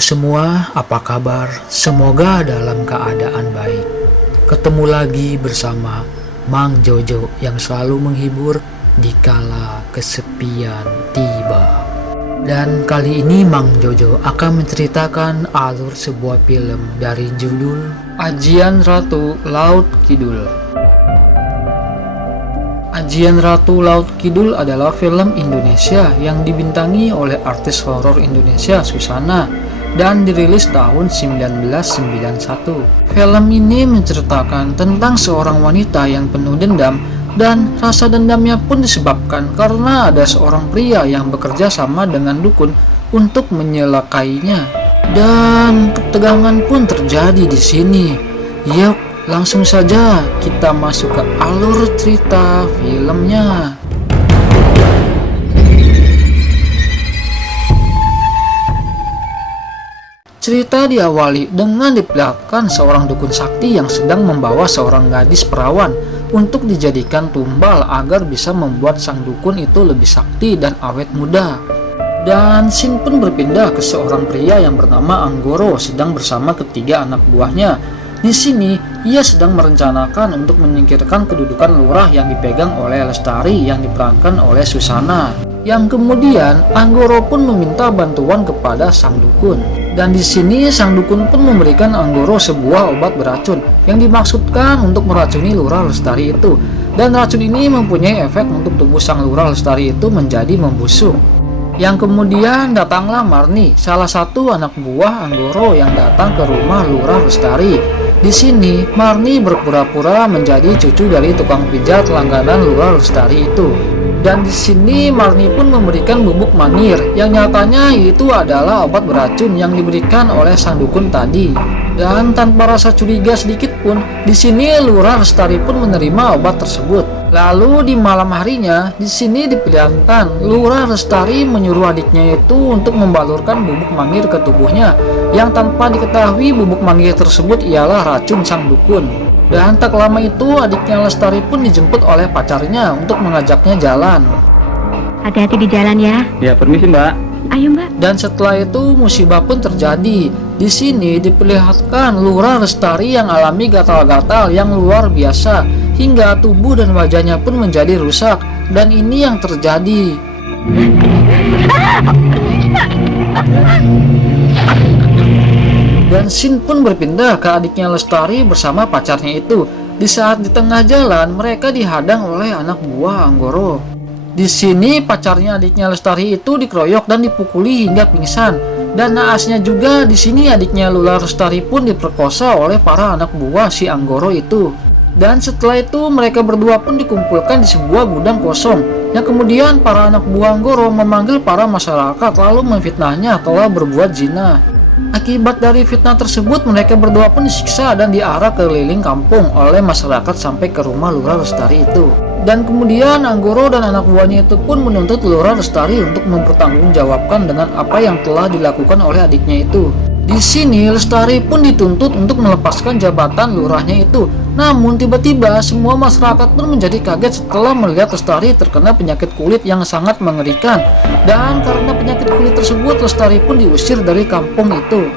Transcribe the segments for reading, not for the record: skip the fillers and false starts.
semua, apa kabar? Semoga dalam keadaan baik. Ketemu lagi bersama Mang Jojo yang selalu menghibur di kala kesepian tiba. Dan kali ini Mang Jojo akan menceritakan alur sebuah film dari judul Ajian Ratu Laut Kidul. Ajian Ratu Laut Kidul adalah film Indonesia yang dibintangi oleh artis horor Indonesia Susana dan dirilis tahun 1991. Film ini menceritakan tentang seorang wanita yang penuh dendam, dan rasa dendamnya pun disebabkan karena ada seorang pria yang bekerja sama dengan dukun untuk menyelakainya. Dan ketegangan pun terjadi di sini. Yuk, langsung saja kita masuk ke alur cerita filmnya. Cerita diawali dengan diperlihatkan seorang dukun sakti yang sedang membawa seorang gadis perawan untuk dijadikan tumbal agar bisa membuat sang dukun itu lebih sakti dan awet muda. Dan scene pun berpindah ke seorang pria yang bernama Anggoro sedang bersama ketiga anak buahnya. Di sini ia sedang merencanakan untuk menyingkirkan kedudukan lurah yang dipegang oleh Lestari yang diperankan oleh Susana. Yang kemudian Anggoro pun meminta bantuan kepada sang dukun. Dan di sini sang dukun pun memberikan Anggoro sebuah obat beracun yang dimaksudkan untuk meracuni lurah Lestari itu. Dan racun ini mempunyai efek untuk tubuh sang lurah Lestari itu menjadi membusuk. Yang kemudian datanglah Marni, salah satu anak buah Anggoro yang datang ke rumah lurah Lestari. Di sini Marni berpura-pura menjadi cucu dari tukang pijat langganan lurah Lestari itu. Dan di sini Marni pun memberikan bubuk manir yang nyatanya itu adalah obat beracun yang diberikan oleh sang dukun tadi. Dan tanpa rasa curiga sedikit pun, di sini lurah Lestari pun menerima obat tersebut. Lalu di malam harinya, di sini diperlihatkan lurah Lestari menyuruh adiknya itu untuk membalurkan bubuk manggil ke tubuhnya, yang tanpa diketahui bubuk manggil tersebut ialah racun sang dukun. Dan tak lama itu adiknya Lestari pun dijemput oleh pacarnya untuk mengajaknya jalan. Hati-hati di jalan ya. Ya, permisi Mbak. Ayo Mbak. Dan setelah itu musibah pun terjadi. Di sini diperlihatkan lurah Lestari yang alami gatal-gatal yang luar biasa hingga tubuh dan wajahnya pun menjadi rusak. Dan ini yang terjadi. Dan scene pun berpindah ke adiknya Lestari bersama pacarnya itu. Di saat di tengah jalan mereka dihadang oleh anak buah Anggoro. Di sini pacarnya adiknya Lestari itu dikeroyok dan dipukuli hingga pingsan. Dan naasnya juga di sini adiknya lurah Lestari pun diperkosa oleh para anak buah si Anggoro itu. Dan setelah itu mereka berdua pun dikumpulkan di sebuah gudang kosong. Yang kemudian para anak buah Anggoro memanggil para masyarakat lalu memfitnahnya telah berbuat zina. Akibat dari fitnah tersebut mereka berdua pun disiksa dan diarak keliling kampung oleh masyarakat sampai ke rumah lurah Lestari itu. Dan kemudian Anggoro dan anak buahnya itu pun menuntut lurah Lestari untuk mempertanggungjawabkan dengan apa yang telah dilakukan oleh adiknya itu. Di sini Lestari pun dituntut untuk melepaskan jabatan lurahnya itu. Namun tiba-tiba semua masyarakat pun menjadi kaget setelah melihat Lestari terkena penyakit kulit yang sangat mengerikan. Dan karena penyakit kulit tersebut Lestari pun diusir dari kampung itu.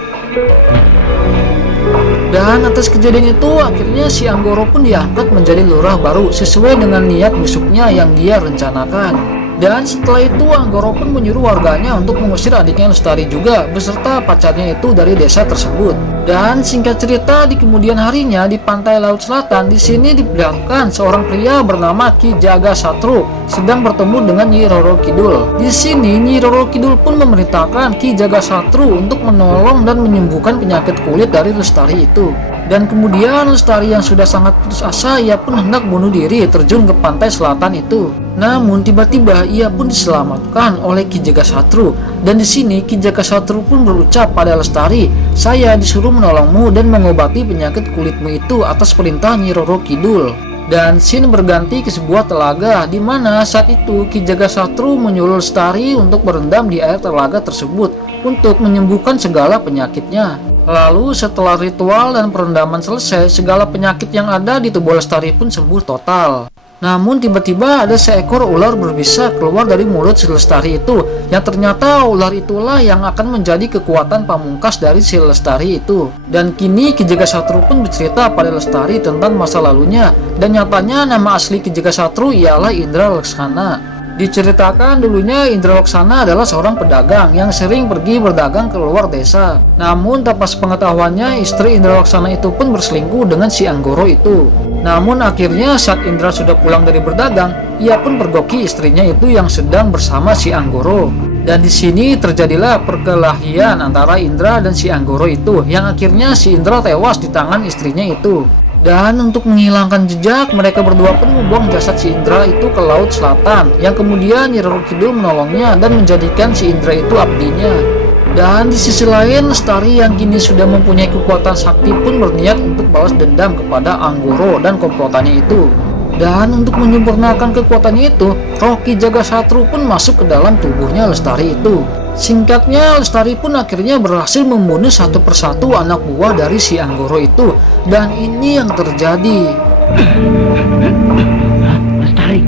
Dan atas kejadian itu akhirnya si Anggoro pun diangkat menjadi lurah baru sesuai dengan niat busuknya yang dia rencanakan. Dan setelah itu Anggoro pun menyuruh warganya untuk mengusir adiknya Lestari juga beserta pacarnya itu dari desa tersebut. Dan singkat cerita di kemudian harinya di pantai laut selatan di sini diperlihatkan seorang pria bernama Ki Jagasatru sedang bertemu dengan Nyi Roro Kidul. Di sini Nyi Roro Kidul pun memerintahkan Ki Jagasatru untuk menolong dan menyembuhkan penyakit kulit dari Lestari itu. Dan kemudian Lestari yang sudah sangat putus asa ia pun hendak bunuh diri terjun ke pantai selatan itu. Namun tiba-tiba ia pun diselamatkan oleh Ki Jagasatru. Dan di sini Ki Jagasatru pun berucap pada Lestari, "Saya disuruh menolongmu dan mengobati penyakit kulitmu itu atas perintah Nyi Roro Kidul." Dan scene berganti ke sebuah telaga di mana saat itu Ki Jagasatru menyuruh Lestari untuk berendam di air telaga tersebut untuk menyembuhkan segala penyakitnya. Lalu setelah ritual dan perendaman selesai, segala penyakit yang ada di tubuh Lestari pun sembuh total. Namun tiba-tiba ada seekor ular berbisa keluar dari mulut si Lestari itu, yang ternyata ular itulah yang akan menjadi kekuatan pamungkas dari si Lestari itu. Dan kini Ki Jagasatru pun bercerita pada Lestari tentang masa lalunya, dan nyatanya nama asli Ki Jagasatru ialah Indra Laksana. Diceritakan dulunya Indra Laksana adalah seorang pedagang yang sering pergi berdagang ke luar desa. Namun tanpa sepengetahuannya, istri Indra Laksana itu pun berselingkuh dengan si Anggoro itu. Namun akhirnya saat Indra sudah pulang dari berdagang, ia pun pergoki istrinya itu yang sedang bersama si Anggoro. Dan di sini terjadilah perkelahian antara Indra dan si Anggoro itu, yang akhirnya si Indra tewas di tangan istrinya itu. Dan untuk menghilangkan jejak, mereka berdua pun membuang jasad si Indra itu ke laut selatan, yang kemudian Nyi Roro Kidul menolongnya dan menjadikan si Indra itu abdinya. Dan di sisi lain, Lestari yang kini sudah mempunyai kekuatan sakti pun berniat untuk balas dendam kepada Anggoro dan komplotannya itu. Dan untuk menyempurnakan kekuatannya itu, roh Ki Jagasatru pun masuk ke dalam tubuhnya Lestari itu. Singkatnya, Lestari pun akhirnya berhasil membunuh satu persatu anak buah dari si Anggoro itu. Dan ini yang terjadi. Lestari.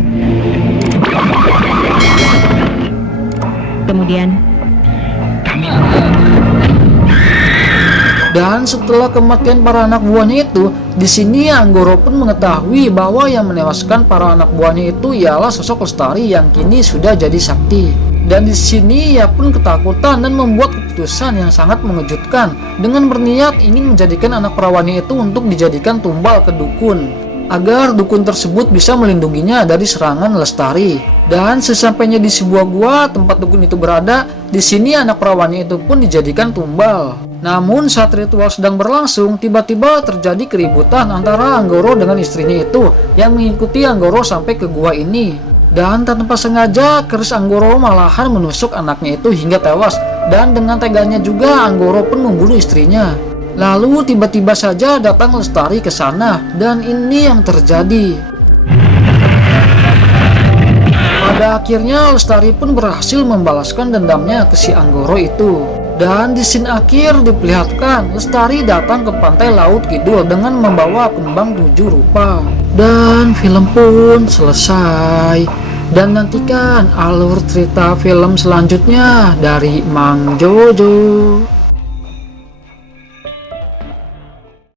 Kemudian Dan setelah kematian para anak buahnya itu, di sini Anggoro pun mengetahui bahwa yang menewaskan para anak buahnya itu ialah sosok Lestari yang kini sudah jadi sakti. Dan di sini ia pun ketakutan dan membuat keputusan yang sangat mengejutkan dengan berniat ingin menjadikan anak perawannya itu untuk dijadikan tumbal ke dukun, agar dukun tersebut bisa melindunginya dari serangan Lestari. Dan sesampainya di sebuah gua tempat dukun itu berada, di sini anak perawannya itu pun dijadikan tumbal. Namun saat ritual sedang berlangsung, tiba-tiba terjadi keributan antara Anggoro dengan istrinya itu yang mengikuti Anggoro sampai ke gua ini. Dan tanpa sengaja, keris Anggoro malahan menusuk anaknya itu hingga tewas. Dan dengan teganya juga Anggoro pun membunuh istrinya. Lalu tiba-tiba saja datang Lestari ke sana, dan ini yang terjadi. Pada akhirnya Lestari pun berhasil membalaskan dendamnya ke si Anggoro itu. Dan di scene akhir diperlihatkan Lestari datang ke pantai Laut Kidul dengan membawa kembang 7 rupa. Dan film pun selesai. Dan nantikan alur cerita film selanjutnya dari Mang Jojo.